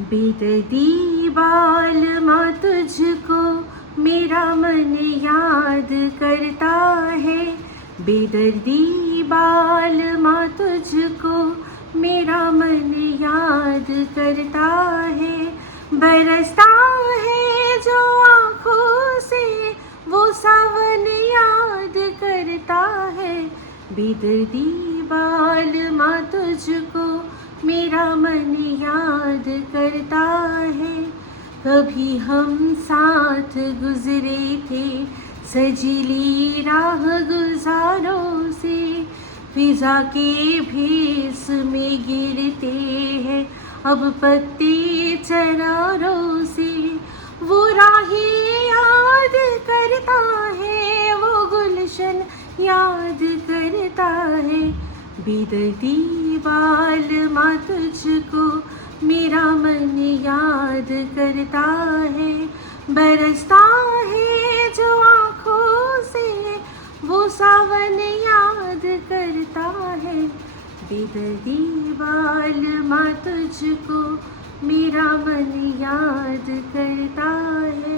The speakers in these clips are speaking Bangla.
बेदर्दी बालमा तुझको मेरा मन याद करता है। बेदर्दी बालमा तुझको मेरा मन याद करता है। बरसता है जो आँखों से वो सावन याद करता है। बेदर्दी बालमा तुझको मेरा मन याद करता है। कभी हम साथ गुजरे थे सजीली राह गुजारों से। फिजा के भेस में गिरते हैं अब पत्ते चरारों से। वो राहें याद करता है, वो गुलशन याद करता है। बेदर्दी बालमा तुझको मेरा मन याद करता है। बरसता है जो आँखों से वो सावन याद करता है। बेदर्दी बालमा तुझको मेरा मन याद करता है।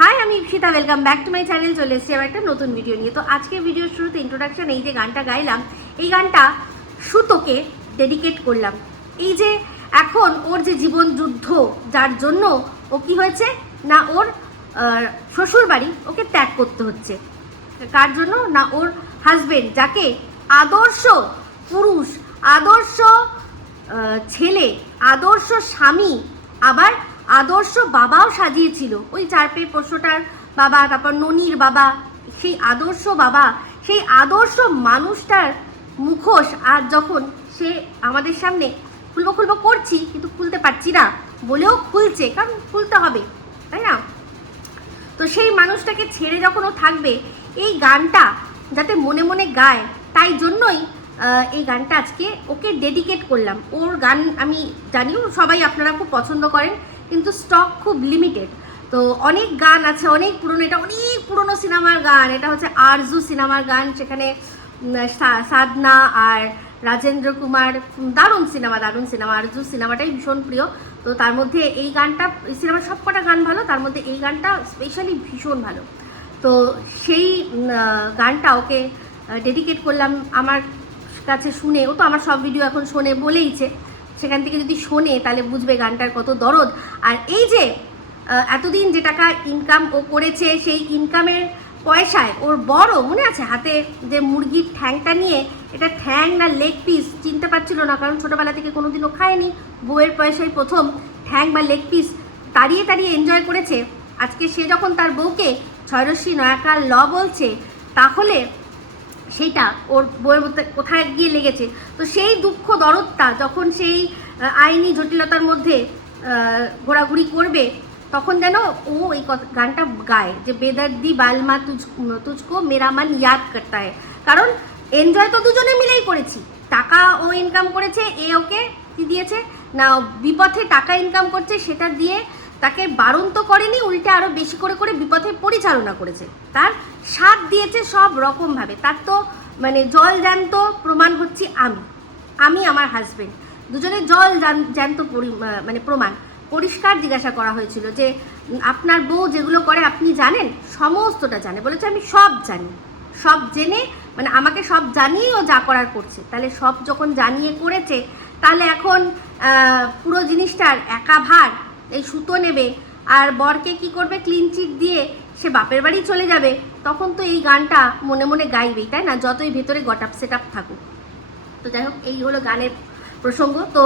হাই, আমি Ipsita, welcome back to my channel. চলে এসেছি আবার একটা নতুন ভিডিও নিয়ে। তো আজকে ভিডিওর শুরুতে ইন্ট্রোডাকশন, এই যে গানটা গাইলাম, এই গানটা সুতোকে ডেডিকেট করলাম। এই যে এখন ওর যে জীবন যুদ্ধ, যার জন্য ও কি হয়েছে না, ওর শ্বশুর বাড়ি ওকে ত্যাগ করতে হচ্ছে। কার জন্য না, ওর হাজবেন্ড, যাকে আদর্শ পুরুষ, আদর্শ ছেলে, আদর্শ স্বামী, আবার আদর্শ বাবাও সাজিয়েছিল। ওই 4-5-5টার বাবা, তারপর ননির বাবা, সেই আদর্শ বাবা, সেই আদর্শ মানুষটার মুখোশ আজ যখন সে আমাদের সামনে খুলবো করছি, কিন্তু খুলতে পারছি না বলেও খুলছে, কারণ খুলতে হবে, তাই না? তো সেই মানুষটাকে ছেড়ে যখন ও থাকবে, এই গানটা যাতে মনে মনে গায়, তাই জন্যই এই গানটা আজকে ওকে ডেডিকেট করলাম। ওর গান আমি জানিও সবাই আপনারা খুব পছন্দ করেন, কিন্তু স্টক খুব লিমিটেড। তো অনেক গান আছে, অনেক পুরনো, এটা অনেক পুরনো সিনেমার গান। এটা হচ্ছে আরজু সিনেমার গান, সেখানে সাধনা আর রাজেন্দ্র কুমার, দারুণ সিনেমা আরজু সিনেমাটাই ভীষণ প্রিয়। তো তার মধ্যে এই গানটা, এই সিনেমার সবকটা গান ভালো, তার মধ্যে এই গানটা স্পেশালি ভীষণ ভালো। তো সেই গানটা ওকে ডেডিকেট করলাম। আমার কাছে শুনে, ও তো আমার সব ভিডিও এখন শোনে বলেইছে, সেখান থেকে যদি শোনে তাহলে বুঝবে গানটার কত দরদ। আর এই যে এতদিন যে টাকা ইনকাম ও করেছে, সেই ইনকামের পয়সায় ওর বড়, মনে আছে হাতে যে মুরগির ঠ্যাংটা নিয়ে, এটা ঠ্যাং না লেগ পিস চিনতে পারছিল না, কারণ ছোটোবেলা থেকে কোনোদিনও খায়নি। বউয়ের পয়সায় প্রথম ঠ্যাং বা লেগ পিস তাড়িয়ে এনজয় করেছে। আজকে সে যখন তার বউকে ছয়রশ্মি নয়াকার ল বলছে, তাহলে সেইটা ওর বইয়ের মধ্যে কোথায় গিয়ে লেগেছে। তো সেই দুঃখ দরদটা যখন সেই আইনি জটিলতার মধ্যে ঘোরাঘুরি করবে, তখন যেন ও এই গানটা গায় যে বেদর্দি বালমা তুঝকো মেরা মান ইয়াদ করতা হ্যায়। কারণ এনজয় তো দুজনে মিলেই করেছি, টাকা ও ইনকাম করেছে, এ ওকে কি দিয়েছে না, বিপথে টাকা ইনকাম করছে, সেটা দিয়ে তাকে বারণ তো করেনি, উল্টে আরও বেশি করে বিপথে পরিচালনা করেছে, তার সাথ দিয়েছে সব রকমভাবে। তার তো মানে জল জ্যান্ত প্রমাণ হচ্ছি আমি আমার হাজবেন্ড, দুজনে জল জ্যান্ত মানে প্রমাণ। পরিষ্কার জিজ্ঞাসা করা হয়েছিল যে আপনার বউ যেগুলো করে আপনি জানেন? সমস্তটা জানে, বলেছে আমি সব জানি, সব জেনে মানে আমাকে সব জানিয়েই ও যা করার করছে। তাহলে সব যখন জানিয়ে করেছে, তাহলে এখন পুরো জিনিসটার একা ভার এই সুতো নেবে, আর বরকে কি করবে, ক্লিন চিট দিয়ে সে বাপের বাড়ি চলে যাবে। তখন তো এই গানটা মনে মনে গাইবেই, তাই না, যতই ভেতরে গট সেট আপ থাকুক। তো যাই হোক, এই হলো গানের প্রসঙ্গ। তো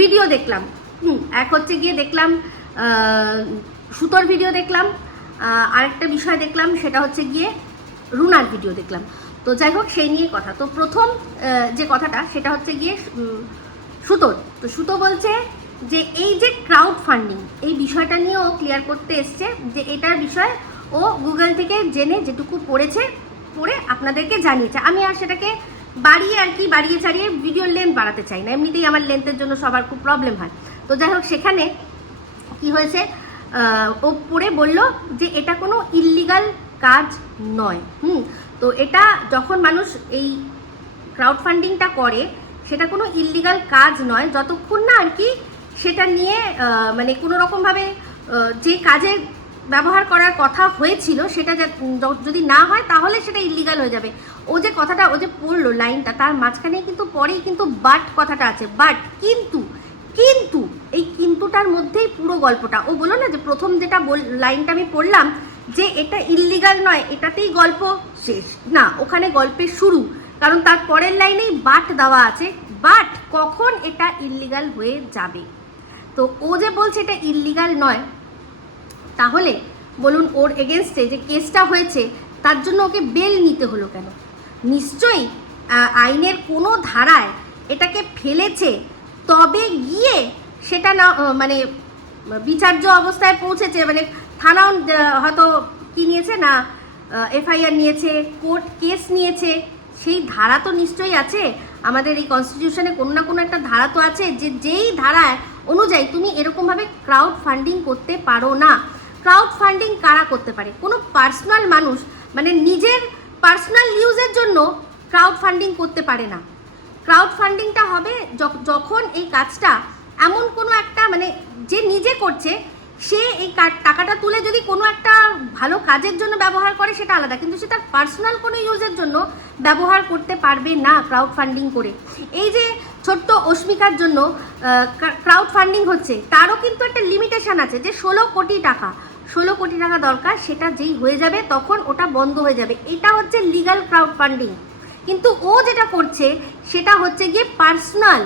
ভিডিও দেখলাম, এক হচ্ছে গিয়ে দেখলাম সুতোর ভিডিও দেখলাম, আরেকটা বিষয় দেখলাম, সেটা হচ্ছে গিয়ে রুনার ভিডিও দেখলাম। তো যাই হোক, সেই নিয়ে কথা। তো প্রথম যে কথাটা, সেটা হচ্ছে গিয়ে সুতোর। তো সুতো বলছে যে এই যে ক্রাউড ফান্ডিং, এই বিষয়টা নিয়ে ও ক্লিয়ার করতে এসছে, যে এটার বিষয়ে ও গুগল থেকে জেনে যেটুকু পড়ে আপনাদেরকে জানিয়েছে। আমি আর সেটাকে বাড়িয়ে চাড়িয়ে ভিডিওর লেন্থ বাড়াতে চাই না, এমনিতেই আমার লেন্থের জন্য সবার খুব প্রবলেম হয়। তো যাই হোক, সেখানে কি হয়েছে, ও পড়ে বলল যে এটা কোনো ইল্লিগাল কাজ নয়। তো এটা যখন মানুষ এই ক্রাউড ফান্ডিংটা করে, সেটা কোনো ইল্লিগাল কাজ নয়, যতক্ষণ না আর কি সেটা নিয়ে মানে কোনো রকমভাবে যে কাজে ব্যবহার করার কথা হয়েছিল সেটা যদি না হয় তাহলে সেটা ইলিগাল হয়ে যাবে। ও যে কথাটা ও যে পড়লো লাইনটা, তার মাঝখানে কিন্তু পরেই কিন্তু বাট কথাটা আছে, বাট কিন্তু কিন্তু এই কিন্তুটার মধ্যেই পুরো গল্পটা। ও বললো না যে প্রথম যেটা লাইনটা আমি পড়লাম যে এটা ইল্লিগাল নয়, এটাতেই গল্প শেষ, না, ওখানে গল্পের শুরু, কারণ তার পরের লাইনেই বাট দেওয়া আছে, বাট কখন এটা ইল্লিগাল হয়ে যাবে। তো ও যে বলছে এটা ইল্লিগাল নয়, তাহলে বলুন ওর এগেনস্টে যে কেসটা হয়েছে তার জন্য ওকে বেল নিতে হলো কেন? নিশ্চয়ই আইনের কোনো ধারায় এটাকে ফেলেছে, তবে গিয়ে সেটা না মানে বিচার্য অবস্থায় পৌঁছেছে, মানে থানাও হয়তো কি নিয়েছে না এফআইআর নিয়েছে, কোর্ট কেস নিয়েছে, সেই ধারা তো নিশ্চয়ই আছে। আমাদের এই কনস্টিটিউশনে কোনো না কোনো একটা ধারা তো আছে যে যেই ধারায় অনুযায়ী তুমি এরকমভাবে ক্রাউড ফান্ডিং করতে পারো না। ক্রাউড ফান্ডিং কারা করতে পারে? কোনো পার্সোনাল মানুষ, মানে নিজের পার্সোনাল ইউজের জন্য ক্রাউড ফান্ডিং করতে পারে না। ক্রাউড ফান্ডিংটা হবে যখন এই কাজটা এমন কোনো একটা মানে যে নিজে করছে সে এই টাকাটা তুলে যদি কোনো একটা ভালো কাজের জন্য ব্যবহার করে সেটা আলাদা, কিন্তু সে তার পার্সোনাল কোনো ইউজের জন্য ব্যবহার করতে পারবে না ক্রাউড ফান্ডিং করে। এই যে ছোট্ট অস্মিকার জন্য ক্রাউড ফান্ডিং হচ্ছে, তারও কিন্তু একটা লিমিটেশন আছে যে 16 কোটি টাকা দরকার, সেটা যেই হয়ে যাবে তখন ওটা বন্ধ হয়ে যাবে। এটা হচ্ছে লিগ্যাল ক্রাউড ফান্ডিং। কিন্তু ও যেটা করছে সেটা হচ্ছে গিয়ে পার্সোনাল,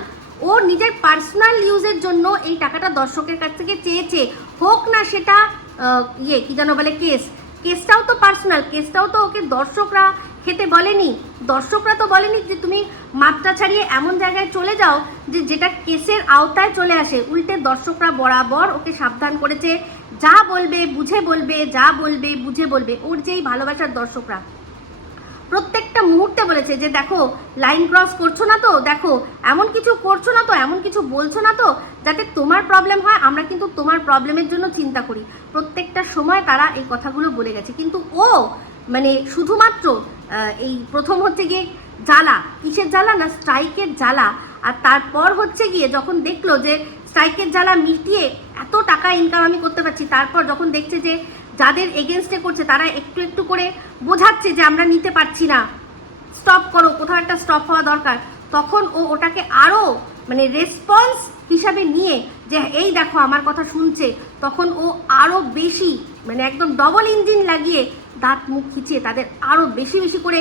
ও নিজের পার্সোনাল ইউজের জন্য এই টাকাটা দর্শকের কাছ থেকে চেয়েছে, হোক না সেটা কি যেন বলে কেসটাও তো পার্সোনাল, কেসটাও তো ওকে দর্শকরা খেতে বলেনি, দর্শকরা তো বলেনি যে তুমি মাত্রা ছাড়িয়ে এমন জায়গায় চলে যাও যে যেটা কেসের আওতায় চলে আসে। উল্টে দর্শকরা বরাবর ওকে সাবধান করেছে, যা বলবে বুঝে বলবে, যা বলবে বুঝে বলবে। ওর যেই ভালোবাসার দর্শকরা প্রত্যেকটা মুহূর্তে বলেছে যে দেখো লাইন ক্রস করছো না তো, দেখো এমন কিছু করছো না তো, এমন কিছু বলছো না তো যাতে তোমার প্রবলেম হয়, আমরা কিন্তু তোমার প্রবলেমের জন্য চিন্তা করি। প্রত্যেকটা সময় তারা এই কথাগুলো বলে গেছে, কিন্তু ও মানে শুধুমাত্র এই প্রথম হচ্ছে গিয়ে জ্বালা, কিসের জ্বালা না স্ট্রাইকের জ্বালা, আর তারপর হচ্ছে গিয়ে যখন দেখলো যে স্ট্রাইকের জ্বালা মিটিয়ে এত টাকা ইনকাম আমি করতে পারছি, তারপর যখন দেখছে যে যাদের এগেনস্টে করছে তারা একটু একটু করে বোঝাচ্ছে যে আমরা নিতে পারছি না, স্টপ করো, কোথাও একটা স্টপ হওয়া দরকার, তখন ও ওটাকে আরও মানে রেসপন্স হিসাবে নিয়ে যে এই দেখো আমার কথা শুনছে, তখন ও আরও বেশি মানে একদম ডবল ইঞ্জিন লাগিয়ে দাঁত মুখ খিচিয়ে তাদের আরও বেশি বেশি করে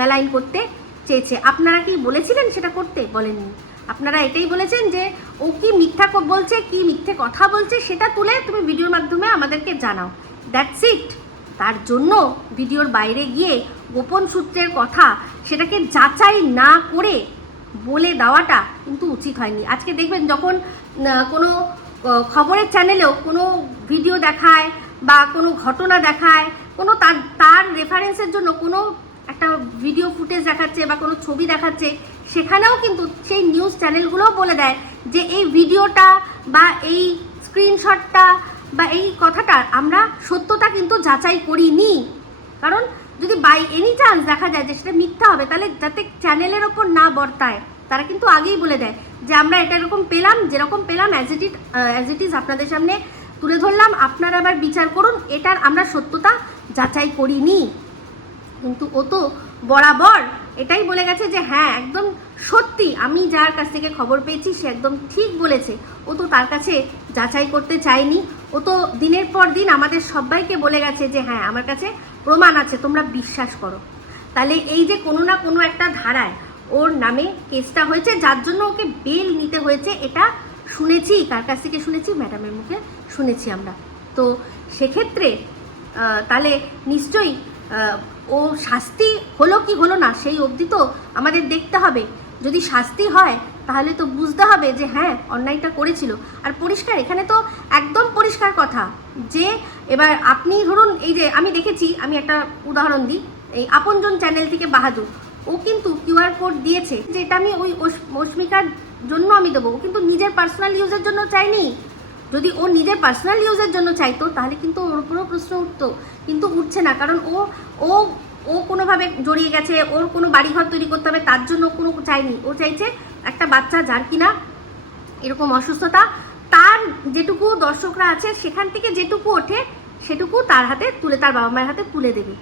মেলাইন করতে চেয়েছে। আপনারা কি বলেছিলেন সেটা করতে? বলেননি। আপনারা এটাই বলেছেন যে ও কি মিথ্যা বলছে, কি মিথ্যে কথা বলছে সেটা তুলে তুমি ভিডিওর মাধ্যমে আমাদেরকে জানাও, দ্যাটস ইট। তার জন্য ভিডিওর বাইরে গিয়ে গোপন সূত্রের কথা সেটাকে যাচাই না করে বলে দেওয়াটা কিন্তু উচিত হয়নি। আজকে দেখবেন যখন কোনো খবরের চ্যানেলেও কোনো ভিডিও দেখায় বা কোনো ঘটনা দেখায়, কোনো তার রেফারেন্সের জন্য কোনো একটা ভিডিও ফুটেজ দেখাচ্ছে বা কোনো ছবি দেখাচ্ছে, সেখানেও কিন্তু সেই নিউজ চ্যানেলগুলোও বলে দেয় যে এই ভিডিওটা বা এই স্ক্রিনশটটা বা এই কথাটা আমরা সত্যতা কিন্তু যাচাই করিনি। কারণ যদি বাই এনি চান্স দেখা যায় যে সেটা মিথ্যা হবে, তাহলে যাতে চ্যানেলের ওপর না বর্তায় তারা কিন্তু আগেই বলে দেয় যে আমরা এটা এরকম পেলাম, যেরকম পেলাম অ্যাজ ইট ইজ আপনাদের সামনে তুলে ধরলাম, আপনারা আবার বিচার করুন, এটার আমরা সত্যতা যাচাই করিনি। কিন্তু ও তো বরাবর এটাই বলে গেছে যে হ্যাঁ একদম সত্যি, আমি যার কাছ থেকে খবর পেয়েছি সে একদম ঠিক বলেছে। ও তো তার কাছে যাচাই করতে চায়নি, ও তো দিনের পর দিন আমাদের সবাইকে বলে গেছে যে হ্যাঁ আমার কাছে প্রমাণ আছে, তোমরা বিশ্বাস করো। তাহলে এই যে কোনো না কোনো একটা ধারায় ওর নামে কেসটা হয়েছে, যার জন্য ওকে বেল নিতে হয়েছে, এটা শুনেছি। কার কাছ থেকে শুনেছি? ম্যাডামের মুখে শুনেছি আমরা। তো সেক্ষেত্রে তাহলে নিশ্চয়ই ও শাস্তি হলো কি হলো না সেই অবধি তো আমাদের দেখতে হবে। যদি শাস্তি হয় তাহলে তো বুঝতে হবে যে হ্যাঁ অন্যায়টা করেছিল। আর পরিষ্কার, এখানে তো একদম পরিষ্কার কথা যে এবার আপনি ধরুন এই যে আমি দেখেছি, আমি একটা উদাহরণ দিই, এই আপনজন চ্যানেল থেকে বাহাদুর, ও কিন্তু কিউআর কোড দিয়েছে যে এটা আমি ওই অস্মিকার জন্য আমি দেবো, ও কিন্তু নিজের পার্সোনাল ইউজের জন্য চাইনি। যদি ও নিজের পার্সোনাল ইউজের জন্য চাইতো তাহলে কিন্তু ওর উপরেও প্রশ্ন উঠতো, কিন্তু উঠছে না। কারণ ও ও ও কোনোভাবে জড়িয়ে গেছে, ওর কোনো বাড়িঘর তৈরি করতে হবে তার জন্য কোনো চাইনি। ও চাইছে একটা বাচ্চা যার কিনা এরকম অসুস্থতা, তার যেটুকু দর্শকরা আছে সেখান থেকে যেটুকু ওঠে সেটুকু তার হাতে তুলে, তার বাবা মায়ের হাতে তুলে দেবে।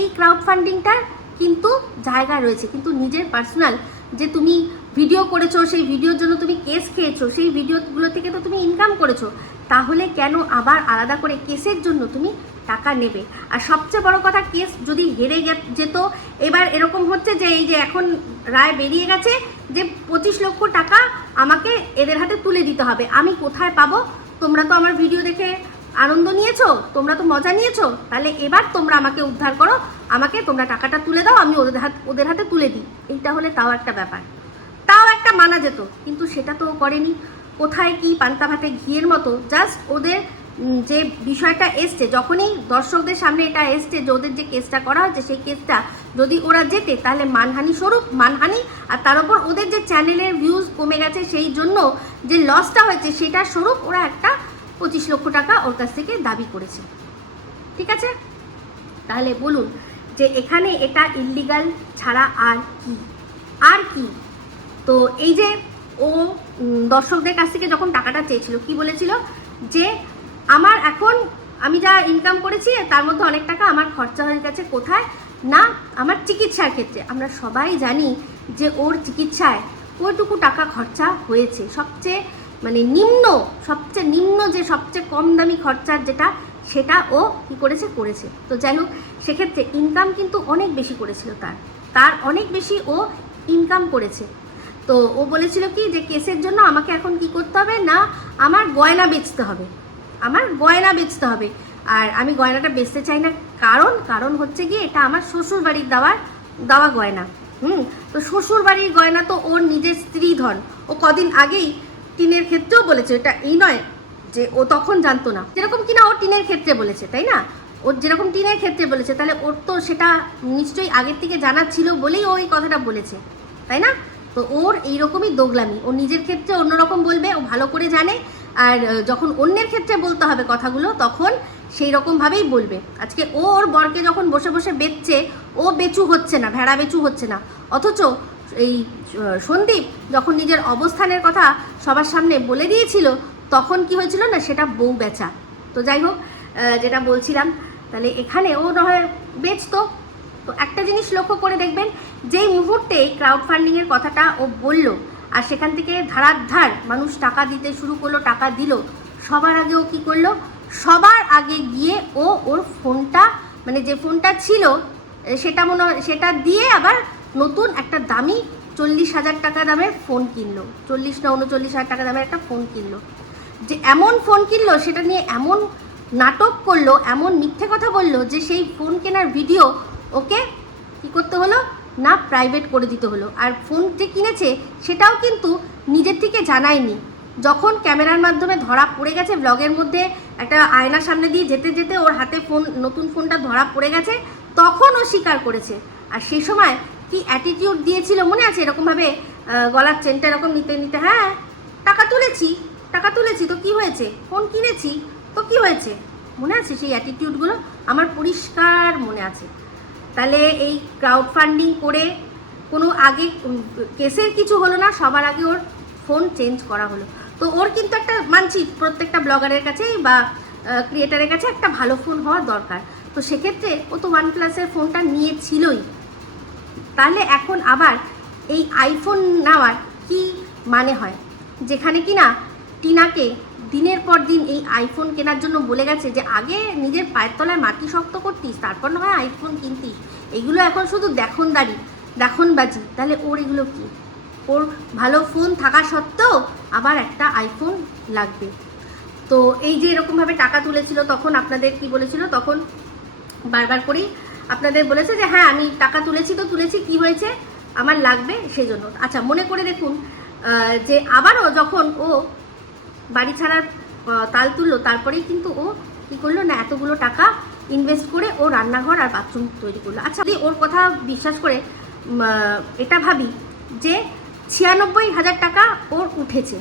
এই ক্রাউড ফান্ডিংটার কিন্তু জায়গা রয়েছে, কিন্তু নিজের পার্সোনাল যে তুমি ভিডিও করেছো, সেই ভিডিওর জন্য তুমি কেস খেয়েছো, সেই ভিডিওগুলো থেকে তো তুমি ইনকাম করেছো, তাহলে কেন আবার আলাদা করে কেসের জন্য তুমি টাকা নেবে? আর সবচেয়ে বড় কথা, কেস যদি হেরে যেত, এবার এরকম হচ্ছে যে এই যে এখন রায় বেরিয়ে গেছে যে 25 লক্ষ টাকা আমাকে এদের হাতে তুলে দিতে হবে, আমি কোথায় পাবো? তোমরা তো আমার ভিডিও দেখে আনন্দ নিয়েছো, তোমরা তো মজা নিয়েছো, তাহলে এবার তোমরা আমাকে উদ্ধার করো, আমাকে তোমরা টাকাটা তুলে দাও, আমি ওদের হাতে তুলে দিই। এইটা হলে তাও একটা ব্যাপার, তাও একটা মানা যেত, কিন্তু সেটা তো করেনি। কোথায় কি পান্তা ভাতে ঘিয়ের মতো জাস্ট ওদের যে বিষয়টা এসছে, যখনই দর্শকদের সামনে এটা এসছে যে ওদের যে কেসটা করা হচ্ছে, সেই কেসটা যদি ওরা জেতে তাহলে মানহানি স্বরূপ, মানহানি, আর তার উপর ওদের যে চ্যানেলের ভিউজ কমে গেছে সেই জন্য যে লসটা হয়েছে সেটার স্বরূপ ওরা একটা 25 লক্ষ টাকা ওর কাছ থেকে দাবি করেছে। ঠিক আছে, তাহলে বলুন যে এখানে এটা ইল্লিগাল ছাড়া আর কি? আর কি? তো এই যে ও দর্শকদের কাছ থেকে যখন টাকাটা চেয়েছিল, কি বলেছিল যে আমার এখন আমি যা ইনকাম করেছি তার মধ্যে অনেক টাকা আমার খরচা হয়ে গেছে, কোথায় না আমার চিকিৎসার ক্ষেত্রে। আমরা সবাই জানি যে ওর চিকিৎসায় কতটুকু টাকা খরচা হয়েছে, সবচেয়ে সবচেয়ে নিম্ন যে সবচেয়ে কম দামি খরচার যেটা, সেটা ও কী করেছে। তো যাই হোক, সেক্ষেত্রে ইনকাম কিন্তু অনেক বেশি করেছিল, তার অনেক বেশি ও ইনকাম করেছে। তো ও বলেছিল কি যে কেসের জন্য আমাকে এখন কি করতে হবে না, আমার গয়না বেচতে হবে, আর আমি গয়নাটা বেচতে চাই না, কারণ হচ্ছে কি এটা আমার শ্বশুর বাড়ির দেওয়া গয়না। তো শ্বশুর বাড়ির গয়না তো ওর নিজের স্ত্রী ধন। ও কদিন আগেই টিনের ক্ষেত্রেও বলেছে, এটা এই নয় যে ও তখন জানতো না, যেরকম কিনা ও টিনের ক্ষেত্রে বলেছে, তাই না? ওর যেরকম টিনের ক্ষেত্রে বলেছে, তাহলে ওর তো সেটা নিশ্চয়ই আগের থেকে জানা ছিল বলেই ও এই কথাটা বলেছে, তাই না? তো ওর এইরকমই দোগলামি, ও নিজের ক্ষেত্রে অন্যরকম বলবে, ও ভালো করে জানে, আর যখন অন্যের ক্ষেত্রে বলতে হবে কথাগুলো তখন সেই রকমভাবেই বলবে। আজকে ওর বরকে যখন বসে বসে বেচছে, ও বেচু হচ্ছে না, ভেড়া বেচু হচ্ছে না, অথচ এই সন্দীপ যখন নিজের অবস্থানের কথা সবার সামনে বলে দিয়েছিল তখন কি হয়েছিল না, সেটা বউ বেচা। তো যাই হোক, যেটা বলছিলাম, তাহলে এখানে ও না হয় বেচতো। তো একটা জিনিস লক্ষ্য করে দেখবেন, যেই মুহূর্তে ক্রাউড ফান্ডিংয়ের কথাটা ও বলল আর সেখান থেকে ধারাধার মানুষ টাকা দিতে শুরু করলো, টাকা দিল, সবার আগে ও কী করলো, সবার আগে গিয়ে ও ওর ফোনটা, মানে যে ফোনটা ছিল সেটা দিয়ে আবার নতুন একটা দামি 40,000 টাকা দামের ফোন কিনলো, 40 না 39,000 টাকা দামের একটা ফোন কিনলো। যে এমন ফোন কিনলো, সেটা নিয়ে এমন নাটক করলো, এমন মিথ্যে কথা বললো যে সেই ফোন কেনার ভিডিও ওকে কী করতে হলো না, প্রাইভেট করে দিতে হলো। আর ফোন যে কিনেছে সেটাও কিন্তু নিজের থেকে জানায়নি, যখন ক্যামেরার মাধ্যমে ধরা পড়ে গেছে, ব্লগের মধ্যে একটা আয়নার সামনে দিয়ে যেতে যেতে ওর হাতে নতুন ফোনটা ধরা পড়ে গেছে, তখন ও স্বীকার করেছে। আর সেই সময় কি অ্যাটিটিউড দিয়েছিল মনে আছে, এরকমভাবে গলার চেনটা এরকম নিতে নিতে, হ্যাঁ টাকা তুলেছি তো কি হয়েছে, ফোন কিনেছি তো কি হয়েছে, মনে আছে সেই অ্যাটিটিউডগুলো? আমার পরিষ্কার মনে আছে। তাহলে এই ক্রাউড ফান্ডিং করে কোনো আগে কেসের কিছু হলো না, সবার আগে ওর ফোন চেঞ্জ করা হলো। তো ওর কিন্তু একটা মানছি, প্রত্যেকটা ব্লগারের কাছে বা ক্রিয়েটারের কাছে একটা ভালো ফোন হওয়া দরকার। তো সেক্ষেত্রে ও তো OnePlus-এর ফোনটা নিয়েছিলই, তাহলে এখন আবার এই আইফোন নেওয়ার কি মানে হয়? যেখানে কিনা টিনাকে দিনের পর দিন এই আইফোন কেনার জন্য বলে গেছে যে আগে নিজের পায়ের তলায় মাটি শক্ত করতিস, তারপর না হয় আইফোন কিনতিস, এগুলো এখন শুধু দেখনবাজি। তাহলে ওর এগুলো কি? ওর ভালো ফোন থাকা সত্ত্বেও আবার একটা আইফোন লাগবে। তো এই যে এরকমভাবে টাকা তুলেছিল, তখন আপনাদের কি বলেছিল, তখন বারবার করেই আপনাদের বলেছে যে হ্যাঁ আমি টাকা তুলেছি কি হয়েছে, আমার লাগবে সেই জন্য। আচ্ছা, মনে করে দেখুন যে আবারও যখন ও বাড়ি ছাড়ার তাল তুললো, তারপরেই কিন্তু ও কী করলো না, এতগুলো টাকা ইনভেস্ট করে ও রান্নাঘর আর বাথরুম তৈরি করলো। আচ্ছা, যদি ওর কথা বিশ্বাস করে এটা ভাবি যে 96,000 টাকা ওর উঠেছে,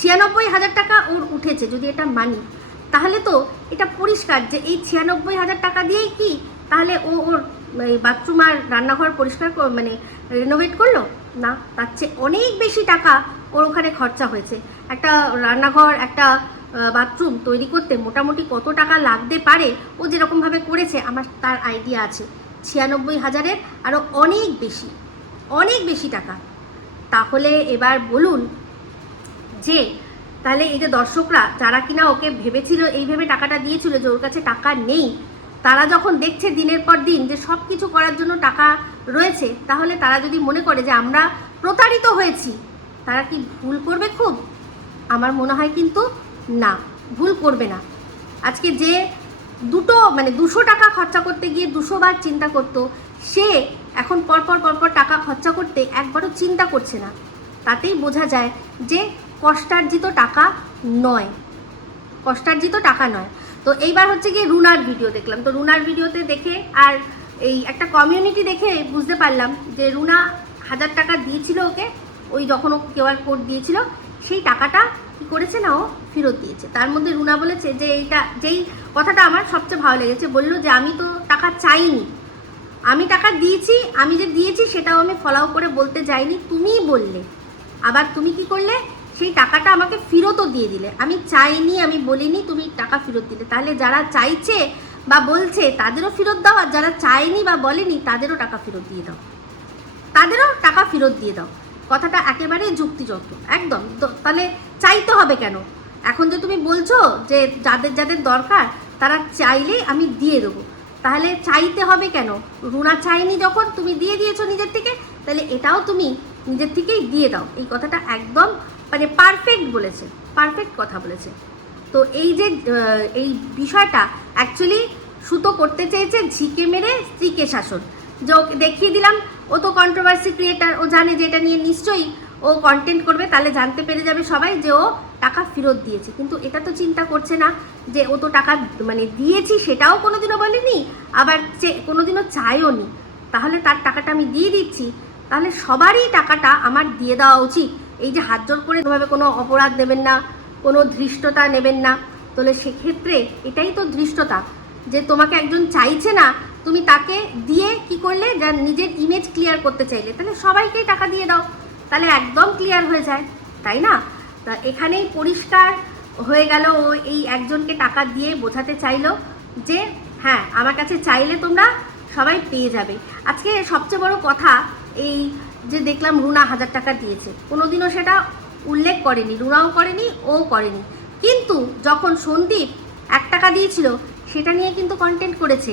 96,000 টাকা ওর উঠেছে, যদি এটা মানি, তাহলে তো এটা পরিষ্কার যে এই 96,000 টাকা দিয়েই কি তাহলে ও ওর বাথরুম আর রান্নাঘর পরিষ্কার রেনোভেট করলো না? তার চেয়ে অনেক বেশি টাকা ওর ওখানে খরচা হয়েছে। একটা রান্নাঘর, একটা বাথরুম তৈরি করতে মোটামুটি কত টাকা লাগতে পারে ও যেরকমভাবে করেছে আমার তার আইডিয়া আছে। 96,000-এর আরও অনেক বেশি টাকা। তাহলে এবার বলুন যে তাহলে এই যে দর্শকরা যারা কিনা ওকে ভেবেছিল এই ভেবে টাকাটা দিয়েছিল যে ওর কাছে টাকা নেই, তারা যখন দেখছে দিনের পর দিন যে সব কিছু করার জন্য টাকা রয়েছে, তাহলে তারা যদি মনে করে যে আমরা প্রতারিত হয়েছি, তারা কি ভুল করবে? খুব আমার মনে হয় কিন্তু না, ভুল করবে না। আজকে যে 200 টাকা খরচা করতে গিয়ে 200 বার চিন্তা করতো, সে এখন পরপর টাকা খরচা করতে একবারও চিন্তা করছে না। তাতেই বোঝা যায় যে কষ্টার্জিত টাকা নয়। তো এইবার হচ্ছে গিয়ে রুনার ভিডিও দেখলাম। তো রুনার ভিডিওতে দেখে আর এই একটা কমিউনিটি দেখে বুঝতে পারলাম যে রুনা 1000 টাকা দিয়েছিল ওকে, ওই যখন ও QR কোড দিয়েছিল সেই টাকাটা কী করেছে না, ও ফেরত দিয়েছে। তার মধ্যে রুনা বলেছে যে যেই কথাটা আমার সবচেয়ে ভালো লেগেছে, বললো যে আমি তো টাকা চাইনি, আমি টাকা দিয়েছি, আমি যে দিয়েছি সেটাও আমি ফলো করে বলতে যাইনি, তুমিই বললে। আবার তুমি কি করলে, সেই টাকাটা আমাকে ফেরতও দিয়ে দিলে। আমি চাইনি, আমি বলিনি, তুমি টাকা ফেরত দিলে। তাহলে যারা চাইছে বা বলছে তাদেরও ফেরত দাও, আর যারা চায়নি বা বলেনি তাদেরও টাকা ফেরত দিয়ে দাও। কথাটা একেবারে যুক্তিযুক্ত একদম। তাহলে চাইতে হবে কেন? এখন যে তুমি বলছো যে যাদের দরকার তারা চাইলেই আমি দিয়ে দেবো, তাহলে চাইতে হবে কেন? রুনা চাইনি যখন তুমি দিয়ে দিয়েছো নিজের থেকে, তাহলে এটাও তুমি নিজের থেকেই দিয়ে দাও। এই কথাটা একদম মানে পারফেক্ট কথা বলেছে। তো এই যে এই বিষয়টা অ্যাকচুয়ালি সুতো করতে চেয়েছে ঝিকে মেরে স্ত্রীকে শাসন। যে ওকে দেখিয়ে দিলাম, ও তো কন্ট্রোভার্সি ক্রিয়েটার, ও জানে যে এটা নিয়ে নিশ্চয়ই ও কন্টেন্ট করবে, তাহলে জানতে পেরে যাবে সবাই যে ও টাকা ফেরত দিয়েছে। কিন্তু এটা তো চিন্তা করছে না যে ও তো টাকা মানে দিয়েছি সেটাও কোনোদিনও বলেনি, আবার কোনোদিনও চাইও নি। তাহলে তার টাকাটা আমি দিয়ে দিচ্ছি, তাহলে সবারই টাকাটা আমার দিয়ে দেওয়া উচিত। এই যে হাত জোর করে এভাবে কোনো অপরাধ নেবেন না, কোনো ধৃষ্টতা নেবেন না, তাহলে সেক্ষেত্রে এটাই তো ধৃষ্টতা যে তোমাকে একজন চাইছে না, তুমি তাকে দিয়ে কি করলে, যা নিজের ইমেজ ক্লিয়ার করতে চাইলে, তাহলে সবাইকেই টাকা দিয়ে দাও, তাহলে একদম ক্লিয়ার হয়ে যায়, তাই না? তা এখানেই পরিষ্কার হয়ে গেল। ও এই একজনকে টাকা দিয়ে বোঝাতে চাইলো যে হ্যাঁ আমার কাছে চাইলে তোমরা সবাই পেয়ে যাবে। আজকে সবচেয়ে বড় কথা এই যে দেখলাম রুনা 1000 টাকা দিয়েছে, কোনোদিনও সেটা উল্লেখ করেনি, রুনাও করেনি, ও করেনি। কিন্তু যখন সন্দীপ 1 টাকা দিয়েছিল সেটা নিয়ে কিন্তু কন্টেন্ট করেছে।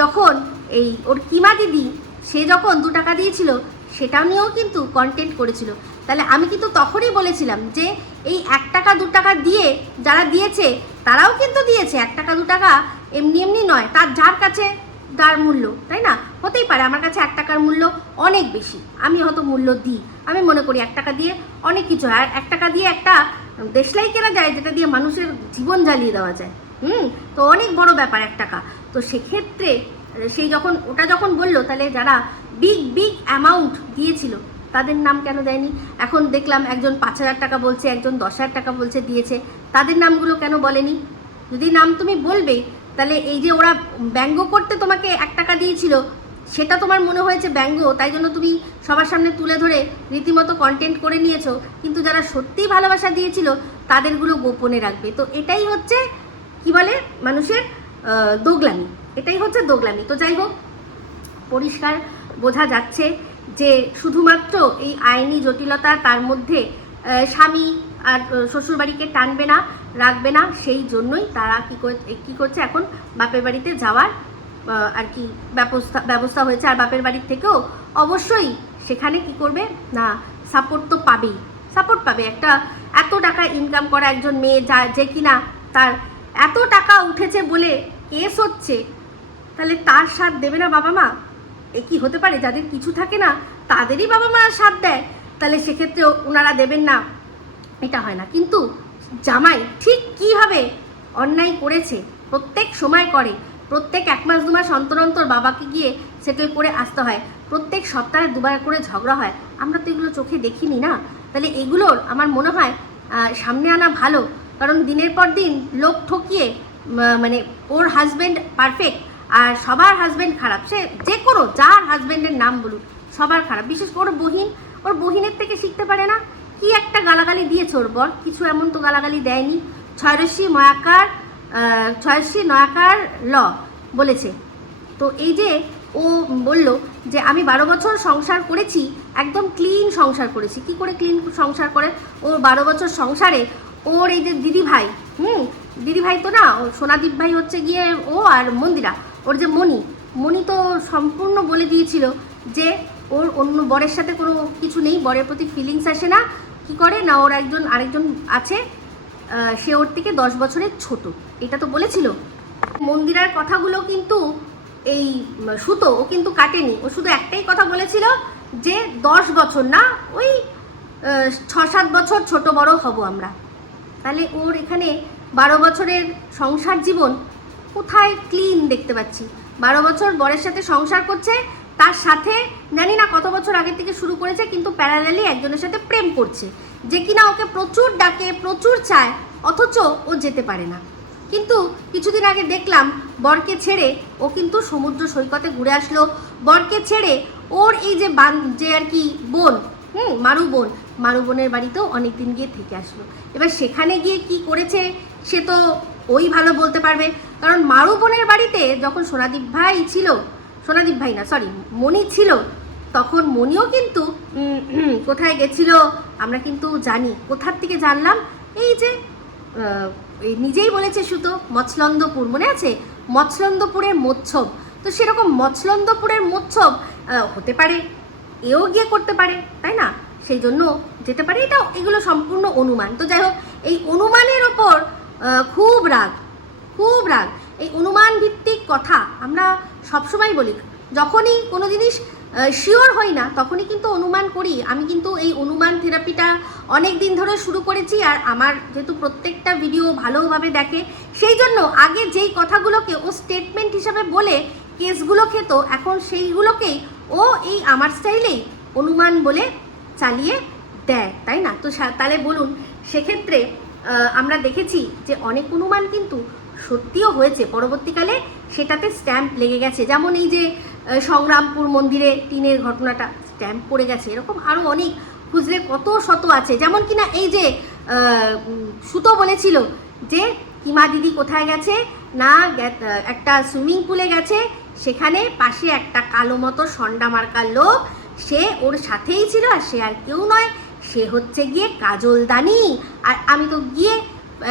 যখন এই ওর কিমা দিদি সে যখন 2 টাকা দিয়েছিল সেটা নিয়েও কিন্তু কন্টেন্ট করেছিল। তাহলে আমি কিন্তু তখনই বলেছিলাম যে এই 1 টাকা 2 টাকা দিয়ে যারা দিয়েছে তারাও কিন্তু দিয়েছে, 1 টাকা 2 টাকা এমনি নয়, তার যার কাছে যার মূল্য, তাই না? হতেই পারে আমার কাছে 1 টাকার মূল্য অনেক বেশি, আমি হয়তো মূল্য দিই, আমি মনে করি 1 টাকা দিয়ে অনেক কিছু হয়। আর 1 টাকা দিয়ে একটা দেশলাই কেনা যায় যেটা দিয়ে মানুষের জীবন জ্বালিয়ে দেওয়া যায়। তো অনেক বড় ব্যাপার 1 টাকা। তো সেক্ষেত্রে সেই ওটা যখন বললো, তাহলে যারা বিগ অ্যামাউন্ট দিয়েছিল তাদের নাম কেন দেয়নি? এখন দেখলাম একজন 5000 টাকা বলছে, একজন 10,000 টাকা বলছে দিয়েছে, তাদের নামগুলো কেন বলেনি? যদি নাম তুমি বলবে, তাহলে এই যে ওরা ব্যঙ্গ করতে তোমাকে 1 টাকা দিয়েছিল সেটা তোমার মনে হয়েছে ব্যঙ্গ, তাই জন্য তুমি সবার সামনে তুলে ধরে রীতিমতো কন্টেন্ট করে নিয়েছো, কিন্তু যারা সত্যিই ভালোবাসা দিয়েছিল তাদেরগুলো গোপনে রাখবে। তো এটাই হচ্ছে কি বলে মানুষের দোগলামি, এটাই হচ্ছে দোগলামি। তো যাই হোক, পরিষ্কার বোঝা যাচ্ছে যে শুধুমাত্র এই আইনি জটিলতা, তার মধ্যে স্বামী আর শ্বশুরবাড়িকে টানবে না, রাখবে না, সেই জন্যই তারা কী করছে এখন বাপের বাড়িতে যাওয়ার আর কি ব্যবস্থা হয়েছে। আর বাপের বাড়ির থেকেও অবশ্যই সেখানে কি করবে না, সাপোর্ট তো পাবেই, সাপোর্ট পাবে। একটা এত টাকা ইনকাম করা একজন মেয়ে যে কিনা তার এত টাকা উঠেছে বলে কেস হচ্ছে, তাহলে তার সাথ দেবে না বাবা মা? এ কি হতে পারে? যাদের কিছু থাকে না তাদেরই বাবা মা সাথ দেয়, তাহলে সেক্ষেত্রে ওনারা দেবেন না? এটা হয় না। কিন্তু জামাই ঠিক কীভাবে অন্যায় করেছে, প্রত্যেক সময় করে, প্রত্যেক 1 মাস 2 মাস অন্তর অন্তর বাবাকে গিয়ে সেটেল করে আসতে হয়, প্রত্যেক সপ্তাহে 2 বার করে ঝগড়া হয়, আমরা তো এগুলো চোখে দেখিনি না। তাহলে এগুলোর আমার মনে হয় সামনে আনা ভালো, কারণ দিনের পর দিন লোক ঠকিয়ে মানে ওর হাজব্যান্ড পারফেক্ট আর সবার হাজব্যান্ড খারাপ, সে যে কোনো যার হাজব্যান্ডের নাম বলুন সবার খারাপ, বিশেষ করে ওর বহিনের থেকে শিখতে পারে না? কি একটা গালাগালি দিয়েছে ওর বর, কিছু এমন তো গালাগালি দেয়নি। ছয়রশ্মি নয়াকার ল বলেছে। তো এই যে ও বলল যে আমি 12 বছর সংসার করেছি, একদম ক্লিন সংসার করেছি। কি করে ক্লিন সংসার করে? ওর 12 বছর সংসারে ওর এই যে দিদিভাই, দিদিভাই তো না, ও সোনাদীপ ভাই হচ্ছে গিয়ে ও, আর মন্দিরা ওর যে মণি তো সম্পূর্ণ বলে দিয়েছিল যে ওর অন্য বরের সাথে কোনো কিছু নেই, বরের প্রতি ফিলিংস আসে না। কি করে না, ওর আরেকজন আছে, সে ওর থেকে 10 বছরের ছোট, এটা তো বলেছিল। মন্দিরার কথাগুলো কিন্তু এই সুতো ও কিন্তু কাটেনি, ও শুধু একটাই কথা বলেছিল যে 10 বছর না, ওই 6-7 বছর ছোট বড় হব আমরা। তাহলে ওর এখানে 12 বছরের সংসার জীবন কোথায় ক্লিন দেখতে পাচ্ছি? 12 বছর বরের সাথে সংসার করছে, তার সাথে জানি না কত বছর আগে থেকে শুরু করেছে, কিন্তু প্যারালালি একজনের সাথে প্রেম করছে, যে কিনা ওকে প্রচুর ডাকে, প্রচুর চায়, অথচ ও যেতে পারে না। কিন্তু কিছুদিন আগে দেখলাম বরকে ছেড়ে ও কিন্তু সমুদ্র সৈকতে ঘুরে আসলো। বরকে ছেড়ে ওর এই যে আর কি বোন, মারু বোনের বাড়িতেও অনেকদিন গিয়ে থেকে আসলো। এবার সেখানে গিয়ে কি করেছে সে তো ওই ভালো বলতে পারবে, কারণ মারু বোনের বাড়িতে যখন মণি ছিল, তখন মণিও কিন্তু কোথায় গেছিল আমরা কিন্তু জানি। কোথার থেকে জানলাম? এই যে নিজেই বলেছে সুতো, মৎস্যন্দপুর, মনে আছে? মৎস্যন্দপুরের মৎস্যব। তো সেরকম মৎস্যন্দপুরের মৎস্যব হতে পারে, এও গিয়ে করতে পারে, তাই না? সেই জন্য যেতে পারে, এগুলো সম্পূর্ণ অনুমান। তো যাই হোক, এই অনুমানের ওপর খুব রাগ। এই অনুমান ভিত্তিক কথা আমরা সবসময় বলি, যখনই কোনো জিনিস শিওর হই না তখনই কিন্তু অনুমান করি। আমি কিন্তু এই অনুমান থেরাপিটা অনেক দিন ধরে শুরু করেছি, আর আমার যেহেতু প্রত্যেকটা ভিডিও ভালোভাবে দেখে, সেই জন্য আগে যেই কথাগুলোকে ও স্টেটমেন্ট হিসাবে বলে কেসগুলো খেত, এখন সেইগুলোকেই ও এই আমার স্টাইলেই অনুমান বলে চালিয়ে দেয়, তাই না? তো তাহলে বলুন, সেক্ষেত্রে আমরা দেখেছি যে অনেক অনুমান কিন্তু সত্যিও হয়েছে, পরবর্তীকালে সেটাতে স্ট্যাম্প লেগে গেছে। যেমন এই যে সংগ্রামপুর মন্দিরে টিনের ঘটনাটা স্ট্যাম্প পড়ে গেছে, এরকম আরও অনেক খুঁজলে কত শত আছে। যেমন কিনা এই যে সুতো বলেছিল যে কিমা দিদি কোথায় গেছে না, একটা সুইমিং পুলে গেছে, সেখানে পাশে একটা কালো মতো সন্ডা মার্কার লোক, সে ওর সাথেই ছিল, আর সে আর কেউ নয়, সে হচ্ছে গিয়ে কাজলদানি। আর আমি তো গিয়ে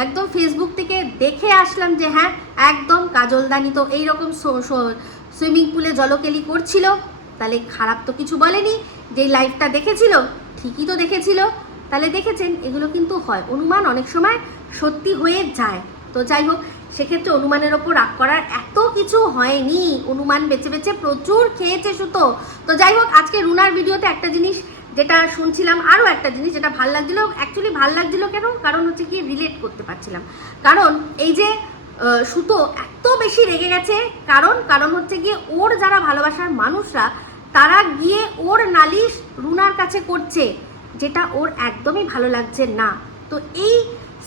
একদম ফেসবুক থেকে দেখে আসলাম যে হ্যাঁ, একদম কাজলদানি তো এইরকম সুইমিং পুলে জলকেলি করছিল। তাহলে খারাপ তো কিছু বলেনি, যেই লাইভটা দেখেছিল ঠিকই তো দেখেছিল। তাহলে দেখেছেন, এগুলো কিন্তু হয়, অনুমান অনেক সময় সত্যি হয়ে যায়। তো যাই হোক, সেক্ষেত্রে অনুমানের ওপর রাগ করার এত কিছু হয়নি, অনুমান বেছে বেছে প্রচুর খেয়েছে সুতো। তো যাই হোক, আজকে রুনার ভিডিওতে একটা জিনিস যেটা শুনছিলাম, আরও একটা জিনিস যেটা ভাল লাগছিলো, অ্যাকচুয়ালি ভাল লাগছিলো কেন, কারণ হচ্ছে কি রিলেট করতে পারছিলাম। কারণ এই যে সুতো এত বেশি রেগে গেছে, কারণ হচ্ছে গিয়ে ওর যারা ভালোবাসার মানুষরা, তারা গিয়ে ওর নালিশ রুনার কাছে করছে, যেটা ওর একদমই ভালো লাগছে না। তো এই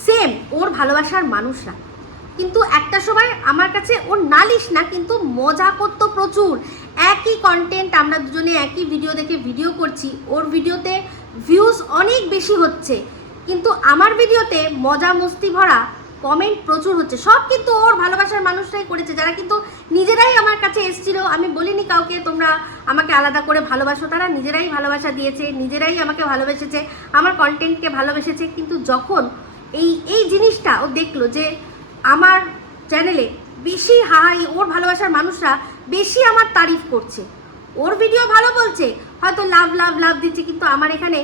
সেম ওর ভালোবাসার মানুষরা কিন্তু একটা সময় আমার কাছে ওর নালিশ না, কিন্তু মজা করতো প্রচুর। একই কন্টেন্ট, আমরা দুজনে একই ভিডিও দেখে ভিডিও করছি, ওর ভিডিওতে ভিউজ অনেক বেশি হচ্ছে, কিন্তু আমার ভিডিওতে মজা মস্তি ভরা কমেন্ট প্রচুর হচ্ছে। সব কিন্তু ওর ভালোবাসার মানুষরাই করেছে, যারা কিন্তু নিজেরাই আমার কাছে এসেছিল। আমি বলিনি কাউকে তোমরা আমাকে আলাদা করে ভালোবাসো, তারা নিজেরাই ভালোবাসা দিয়েছে, নিজেরাই আমাকে ভালোবেসেছে, আমার কন্টেন্টকে ভালোবেসেছে। কিন্তু যখন এই জিনিসটা ও দেখলো যে আমার চ্যানেলে বেশি ওর ভালোবাসার মানুষরা বেশি আমার তারিফ করছে, ওর ভিডিও ভালো বলছে, হয়তো লাভ দিচ্ছে, কিন্তু আমার এখানে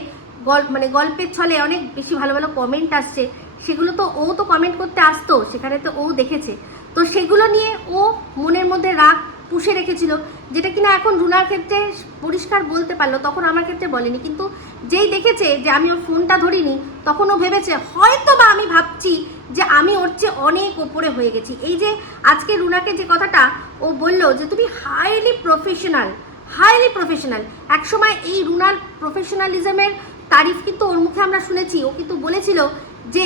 গল্পের ছলে অনেক বেশি ভালো ভালো কমেন্ট আসছে, সেগুলো তো ও তো কমেন্ট করতে আসতো, সেখানে তো ও দেখেছে। তো সেগুলো নিয়ে ও মনের মধ্যে রাগ পুষে রেখেছিল, যেটা কিনা এখন রুনার ক্ষেত্রে পরিষ্কার বলতে পারলো, তখন আমার ক্ষেত্রে বলেনি। কিন্তু যেই দেখেছে যে আমি ওর ফোনটা ধরিনি, তখন ও ভেবেছে হয়তো বা আমি ভাবছি যে আমি ওর চেয়ে অনেক ওপরে হয়ে গেছি। এই যে আজকে রুনাকে যে কথাটা ও বললো যে তুমি হাইলি প্রফেশনাল, একসময় এই রুনার প্রফেশনালিজমের তারিফ কিন্তু ওর মুখে আমরা শুনেছি। ও কিন্তু বলেছিল যে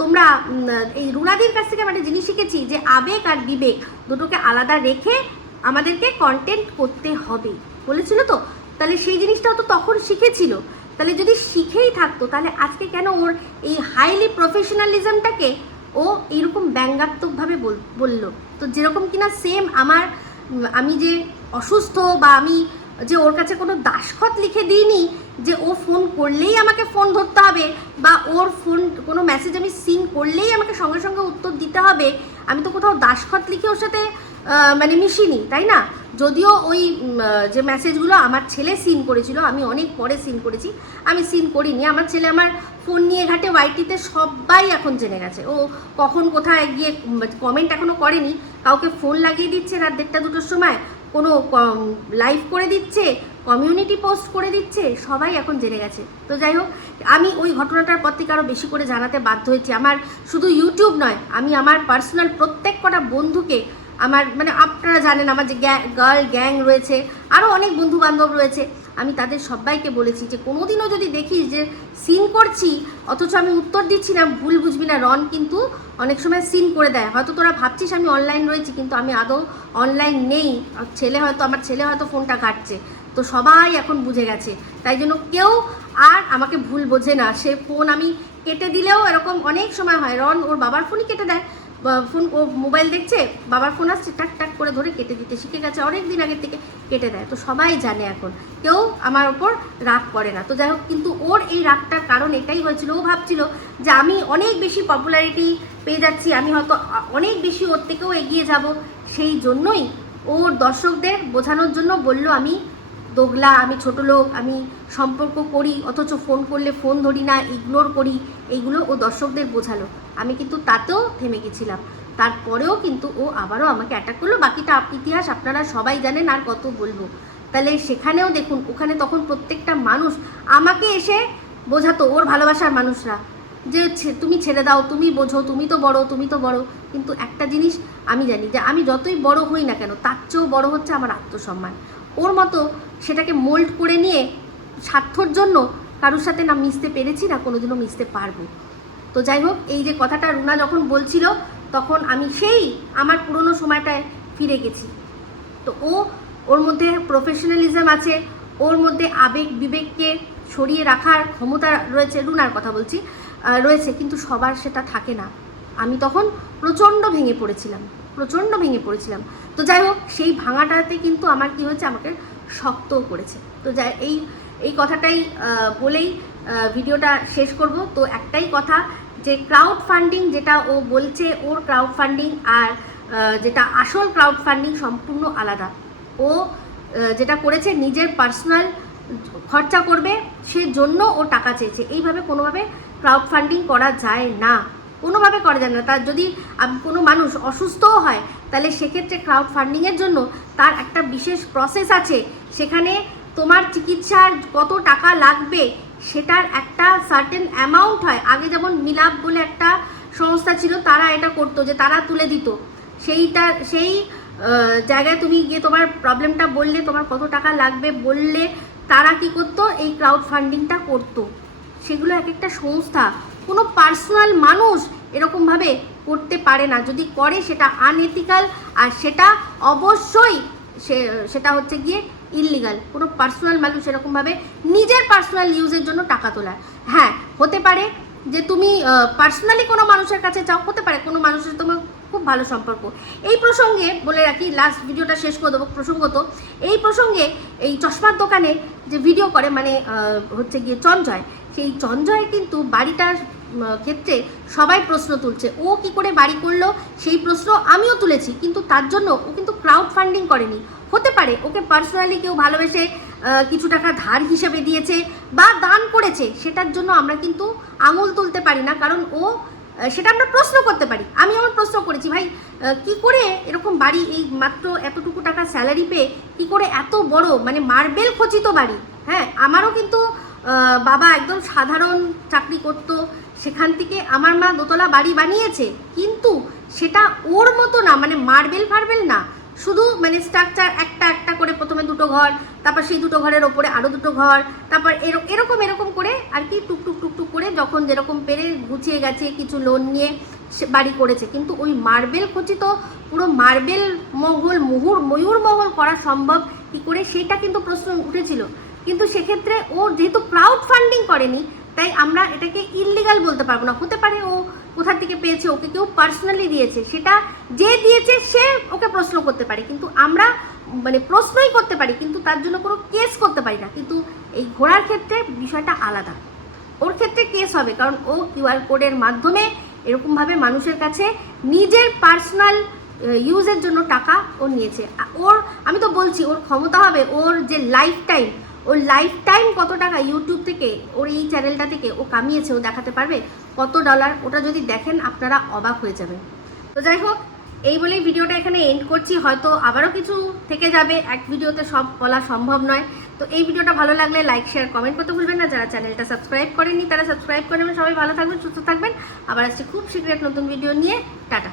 তোমরা এই রুনাদির কাছ থেকে একটা জিনিস শিখেছি, যে আবেগ আর বিবেক দুটোকে আলাদা রেখে আমাদেরকে কন্টেন্ট করতে হবে বলেছিল। তো তাহলে সেই জিনিসটাও তো তখন শিখেছিল। তাহলে যদি শিখেই থাকতো তাহলে আজকে কেন ওর এই হাইলি প্রফেশনালিজমটাকে ও এইরকম ব্যঙ্গাত্মকভাবে বললো? তো যেরকম কিনা সেম আমি যে অসুস্থ বা আমি যে ওর কাছে কোনো দাসখত লিখে দিইনি যে ও ফোন করলেই আমাকে ফোন ধরতে হবে বা ওর ফোন কোনো মেসেজ আমি সিন করলেই আমাকে সঙ্গে সঙ্গে উত্তর দিতে হবে, আমি তো কোথাও দাসখত লিখে ওর সাথে মানে মিশিনি, তাই না? যদিও ওই যে মেসেজগুলো আমার ছেলে সিন করেছিল, আমি অনেক পরে সিন করেছি, আমি সিন করিনি। আমার ছেলে আমার ফোন নিয়ে ঘাটে ওয়াইটিতে সবাই এখন জেনে গেছে ও কখন কোথায় গিয়ে কমেন্ট এখনও করেনি, কাউকে ফোন লাগিয়ে দিচ্ছে রাত 1টা-2টোর সময়, কোনো লাইভ করে দিচ্ছে, কমিউনিটি পোস্ট করে দিচ্ছে, সবাই এখন জেনে গেছে। তো যাই হোক, আমি ওই ঘটনাটার পর থেকে আরও বেশি করে জানাতে বাধ্য হয়েছি। আমার শুধু ইউটিউব নয়, আমি আমার পার্সোনাল প্রত্যেক কটা বন্ধুকে, আমার মানে আপনারা জানেন আমার যে গার্ল গ্যাং রয়েছে, আরও অনেক বন্ধু বান্ধব রয়েছে, আমি তাদের সবাইকে বলেছি যে কোনোদিনও যদি দেখিস যে সিন করছি অথচ আমি উত্তর দিচ্ছি না, ভুল বুঝবি না, রন কিন্তু অনেক সময় সিন করে দেয়। হয়তো তোরা ভাবছিস আমি অনলাইন রয়েছি, কিন্তু আমি আদৌ অনলাইন নেই। আমার ছেলে হয়তো ফোনটা কাটছে। তো সবাই এখন বুঝে গেছে, তাই জন্য কেউ আর আমাকে ভুল বোঝে না। সে ফোন আমি কেটে দিলেও এরকম অনেক সময় হয়, রন ওর বাবার ফোনই কেটে দেয়, ফোন ও মোবাইল দেখছে, বাবার ফোন আসছে, টাক টাক করে ধরে কেটে দিতে শিখে গেছে, অনেক দিন আগের থেকে কেটে দেয়। তো সবাই জানে এখন, কেউ আমার ওপর রাগ করে না। তো যাই হোক, কিন্তু ওর এই রাগটার কারণ এটাই হয়েছিল, ও ভাবছিল যে আমি অনেক বেশি পপুলারিটি পেয়ে যাচ্ছি, আমি হয়তো অনেক বেশি ওর থেকেও এগিয়ে যাব, সেই জন্যই ওর দর্শকদের বোঝানোর জন্য বলল আমি দোগলা, আমি ছোট লোক, আমি সম্পর্ক করি অথচ ফোন করলে ফোন ধরি না, ইগনোর করি, এইগুলো ও দর্শকদের বোঝালো। আমি কিন্তু তাতেও থেমে গেছিলাম, তারপরেও কিন্তু ও আবারও আমাকে অ্যাটাক করলো। বাকিটা ইতিহাস আপনারা সবাই জানেন, আর কত বলবো। তাহলে সেখানেও দেখুন, ওখানে তখন প্রত্যেকটা মানুষ আমাকে এসে বোঝাতো, ওর ভালোবাসার মানুষরা, যে তুমি ছেড়ে দাও, তুমি বোঝো, তুমি তো বড়, তুমি তো বড়। কিন্তু একটা জিনিস আমি জানি, যে আমি যতই বড় হই না কেন, তার চেয়েও বড় হচ্ছে আমার আত্মসম্মান। ওর মতো সেটাকে মোল্ড করে নিয়ে স্বার্থর জন্য কারোর সাথে না মিশতে পেরেছি, না কোনোদিনও মিশতে পারবো। তো যাই হোক, এই যে কথাটা রুনা যখন বলছিল, তখন আমি সেই আমার পুরনো সময়টায় ফিরে গেছি। তো ওর মধ্যে প্রফেশনালিজম আছে, ওর মধ্যে আবেগ বিবেককে সরিয়ে রাখার ক্ষমতা রয়েছে, রুনার কথা বলছি, রয়েছে, কিন্তু সবার সেটা থাকে না। আমি তখন প্রচণ্ড ভেঙে পড়েছিলাম। তো যাই হোক, সেই ভাঙাটাতে কিন্তু আমার কি হয়েছে, আমাকে শক্তও করেছে। তো যাই এই কথাটাই বলেই ভিডিওটা শেষ করব। তো একটাই কথা, যে ক্রাউড ফান্ডিং যেটা ও বলছে, ওর ক্রাউড ফান্ডিং আর যেটা আসল ক্রাউড ফান্ডিং সম্পূর্ণ আলাদা। ও যেটা করেছে নিজের পার্সোনাল খরচা করবে, সেজন্য ও টাকা চেয়েছে। এইভাবে কোনোভাবে ক্রাউড ফান্ডিং করা যায় না, কোনোভাবে করা যায় না। তার যদি কোনো মানুষ অসুস্থও হয়, তাহলে সেক্ষেত্রে ক্রাউড ফান্ডিংয়ের জন্য তার একটা বিশেষ প্রসেস আছে, সেখানে তোমার চিকিৎসার কত টাকা লাগবে সেটার একটা সার্টেন অ্যামাউন্ট হয়। আগে যেমন মিলাপ বলে একটা সংস্থা ছিল, তারা এটা করতো, যে তারা তুলে দিত সেই জায়গায় তুমি গিয়ে তোমার প্রবলেমটা বললে, তোমার কত টাকা লাগবে বললে, তারা কি করতো, এই ক্রাউড ফান্ডিংটা করতো। সেগুলো এক একটা সংস্থা, কোনো পার্সোনাল মানুষ এরকমভাবে করতে পারে না। যদি করে সেটা আনএথিক্যাল, আর সেটা অবশ্যই সেটা হচ্ছে গিয়ে ইললিগাল। কোনো পার্সোনাল মানুষ এরকমভাবে নিজের পার্সোনাল ইউজের জন্য টাকা তোলার, হ্যাঁ হতে পারে যে তুমি পার্সোনালি কোনো মানুষের কাছে চাও, হতে পারে কোনো মানুষের তোমার খুব ভালো সম্পর্ক। এই প্রসঙ্গে বলে রাখি, লাস্ট ভিডিওটা শেষ করে দেবো প্রসঙ্গত, এই প্রসঙ্গে এই চশমার দোকানে যে ভিডিও করে, মানে হচ্ছে গিয়ে চঞ্জয়, সেই চঞ্জয় কিন্তু বাড়িটার ক্ষেত্রে সবাই প্রশ্ন তুলছে, ও কি করে বাড়ি করলো সেই প্রশ্ন আমিও তুলেছি, কিন্তু তার জন্য ও কিন্তু ক্রাউড ফান্ডিং করেনি। হতে পারে ওকে পার্সোনালি কেউ ভালোবেসে কিছু টাকা ধার হিসেবে দিয়েছে বা দান করেছে, সেটার জন্য আমরা কিন্তু আঙুল তুলতে পারি না, কারণ সেটা আমরা প্রশ্ন করতে পারি। আমি আমার প্রশ্ন করেছি, ভাই কি করে এরকম বাড়ি, এই মাত্র এতটুকু টাকা স্যালারি পেয়ে কি করে এত বড়, মানে মার্বেল খচিত বাড়ি। হ্যাঁ, আমারও কিন্তু বাবা একদম সাধারণ চাকরি করতো, সেখান থেকে আমার মা দোতলা বাড়ি বানিয়েছে, কিন্তু সেটা ওর মতো না, মানে মার্বেল না, শুধু মানে স্ট্রাকচার একটা একটা করে, প্রথমে 2টো ঘর, তারপর সেই 2টো ঘরের ওপরে আরও 2টো ঘর, তারপর এরকম করে আর কি টুকটুক করে যখন যেরকম পেরে গুছিয়ে গেছে, কিছু লোন নিয়ে বাড়ি করেছে। কিন্তু ওই মার্বেল খচিত পুরো মার্বেল মহল, ময়ূর মহল করা সম্ভব কি করে, সেটা কিন্তু প্রশ্ন উঠেছিল। কিন্তু সেক্ষেত্রে ও যেহেতু ক্রাউড ফান্ডিং করেনি, তাই আমরা এটাকে ইললিগাল বলতে পারবো না। হতে পারে ও কোথা থেকে পেয়েছে, ওকে কেউ পার্সোনালি দিয়েছে, সেটা যে দিয়েছে সে ওকে প্রশ্ন করতে পারে, কিন্তু আমরা মানে প্রশ্নই করতে পারি, কিন্তু তার জন্য কোনো কেস করতে পারি না। কিন্তু এই ঘোড়ার ক্ষেত্রে বিষয়টা আলাদা, ওর ক্ষেত্রে কেস হবে, কারণ ও কিউআর কোডের মাধ্যমে এরকমভাবে মানুষের কাছে নিজের পার্সোনাল ইউজের জন্য টাকা ও নিয়েছে। ওর আমি তো বলছি ওর ক্ষমতা হবে, ওর যে লাইফ টাইম কত টাকা ইউটিউব থেকে, ওর এই চ্যানেলটা থেকে ও কামিয়েছে, ও দেখাতে পারবে কত ডলার। ওটা যদি দেখেন আপনারা অবাক হয়ে যাবেন। তো যাই হোক, এই বলেই ভিডিওটা এখানে এন্ড করছি। হয়তো আবারও কিছু থেকে যাবে, এক ভিডিওতে সব বলা সম্ভব নয়। তো এই ভিডিওটা ভালো লাগলে লাইক শেয়ার কমেন্ট করতে ভুলবেন না। যারা চ্যানেলটা সাবস্ক্রাইব করেননি তারা সাবস্ক্রাইব করে নেবেন। সবাই ভালো থাকবেন, সুস্থ থাকবেন। আবার আসছি খুব শীঘ্রই এক নতুন ভিডিও নিয়ে। টাটা।